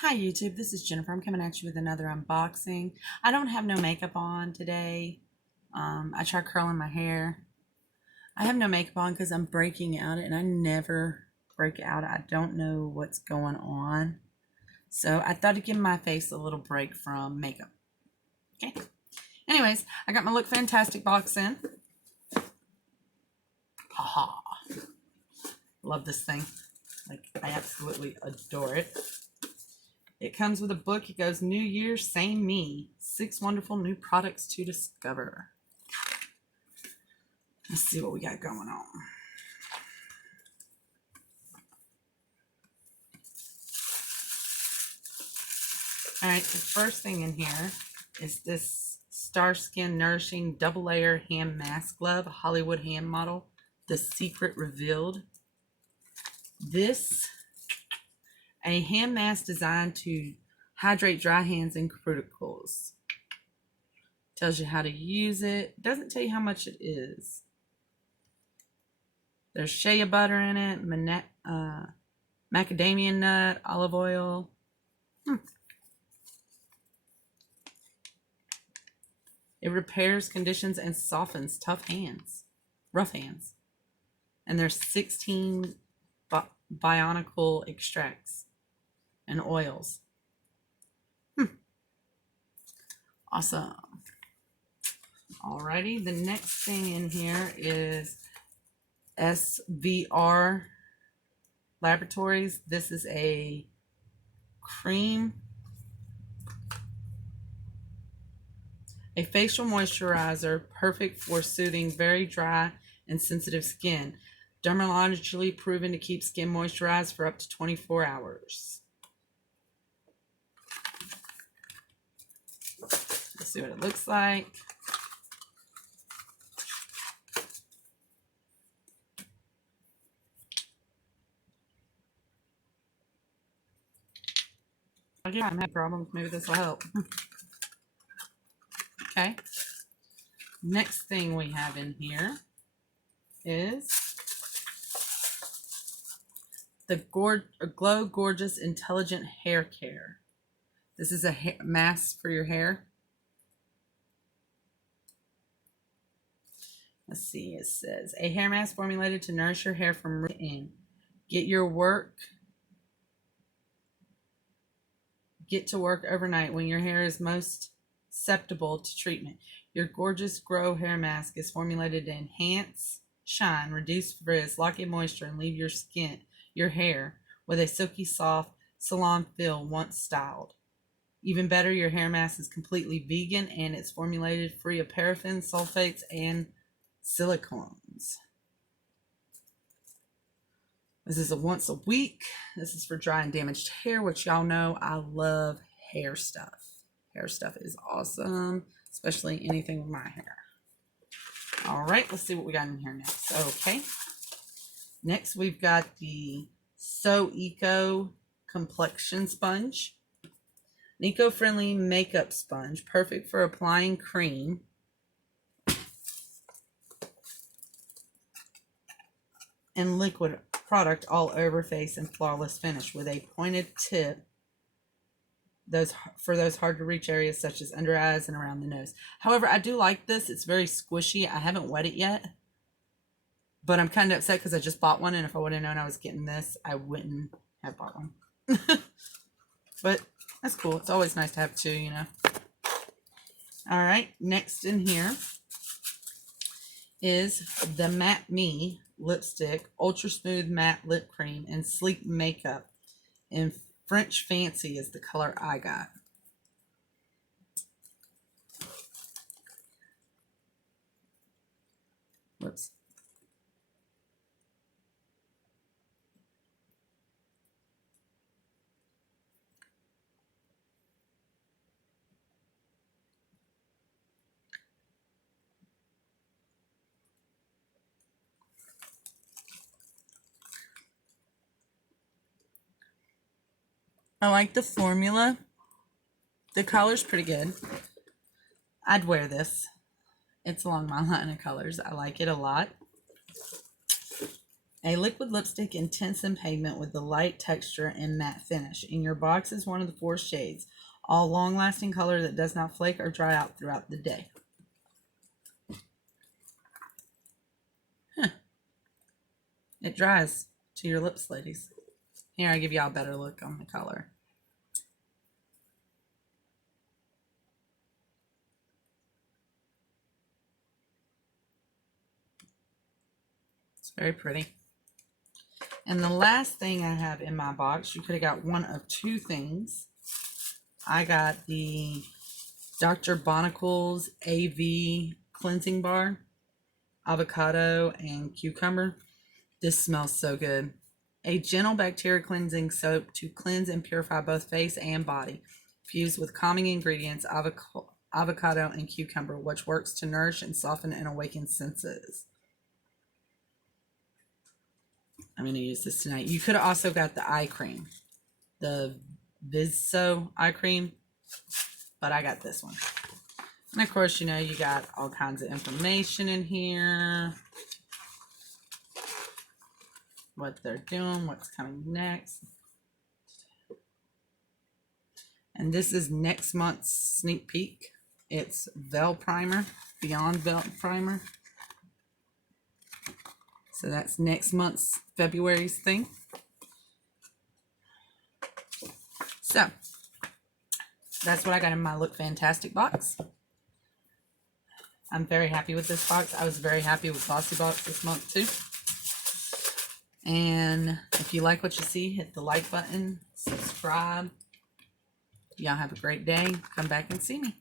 Hi YouTube, this is Jennifer. I'm coming at you with another unboxing. I don't have no makeup on today. I tried curling my hair. I have no makeup on because I'm breaking out and I never break out. I don't know what's going on. So I thought I'd give my face a little break from makeup. Okay. Anyways, I got my Look Fantastic box in. Haha. Love this thing. Like, I absolutely adore it. It comes with a book. It goes, New Year, Same Me. 6 wonderful new products to discover. Let's see what we got going on. All right, the first thing in here is this Starskin Nourishing Double Layer Hand Mask Glove, Hollywood hand model, The Secret Revealed. This, a hand mask designed to hydrate dry hands and cuticles. Tells you how to use it. Doesn't tell you how much it is. There's shea butter in it, macadamia nut, olive oil. It repairs, conditions, and softens rough hands. And there's 16 bionicle extracts and oils. Awesome. Alrighty, the next thing in here is SVR Laboratories. This is a cream, a facial moisturizer, perfect for soothing very dry and sensitive skin. Dermatologically proven to keep skin moisturized for up to 24 hours. Let's see what it looks like. Okay, I'm having problems. Maybe this will help. Okay. Next thing we have in here is the Glow Gorgeous Intelligent Hair Care. This is a mask for your hair. Let's see, it says, a hair mask formulated to nourish your hair from root to end. Get to work overnight when your hair is most susceptible to treatment. Your Gorgeous Grow hair mask is formulated to enhance shine, reduce frizz, lock in moisture, and leave your hair with a silky soft salon feel once styled. Even better, your hair mask is completely vegan and it's formulated free of paraffins, sulfates, and silicones. This is a once a week. This is for dry and damaged hair, which y'all know I love hair stuff. Hair stuff is awesome, especially anything with my hair. All right, let's see what we got in here next. Okay. Next, we've got the So Eco Complexion Sponge. An eco-friendly makeup sponge, perfect for applying cream and liquid product all over face and flawless finish with a pointed tip for those hard to reach areas such as under eyes and around the nose. However, I do like this. It's very squishy. I haven't wet it yet, but I'm kind of upset because I just bought one, and if I would have known I was getting this, I wouldn't have bought one. But that's cool. It's always nice to have two, you know. All right, next in here is the Matte Me lipstick, ultra smooth matte lip cream, and sleek makeup. And French Fancy is the color I got. Whoops. I like the formula. The color's pretty good. I'd wear this. It's along my line of colors. I like it a lot. A liquid lipstick intense in pigment with the light texture and matte finish. In your box is one of the 4 shades. All long-lasting color that does not flake or dry out throughout the day. Huh. It dries to your lips, ladies. Here, I give y'all a better look on the color. It's very pretty. And the last thing I have in my box, you could have got one of 2 things. I got the Dr. Bonicle's AV Cleansing Bar, avocado and cucumber. This smells so good. A gentle bacteria cleansing soap to cleanse and purify both face and body, fused with calming ingredients, avocado and cucumber, which works to nourish and soften and awaken senses. I'm going to use this tonight. You could have also got the eye cream, the Viso eye cream, but I got this one. And of course, you know, you got all kinds of information in here. What they're doing, what's coming next. And this is next month's sneak peek. It's Veil Primer, Beyond Veil Primer. So that's next month's February's thing. So that's what I got in my Look Fantastic box. I'm very happy with this box. I was very happy with Glossy Box this month too. And if you like what you see, hit the like button, subscribe. Y'all have a great day. Come back and see me.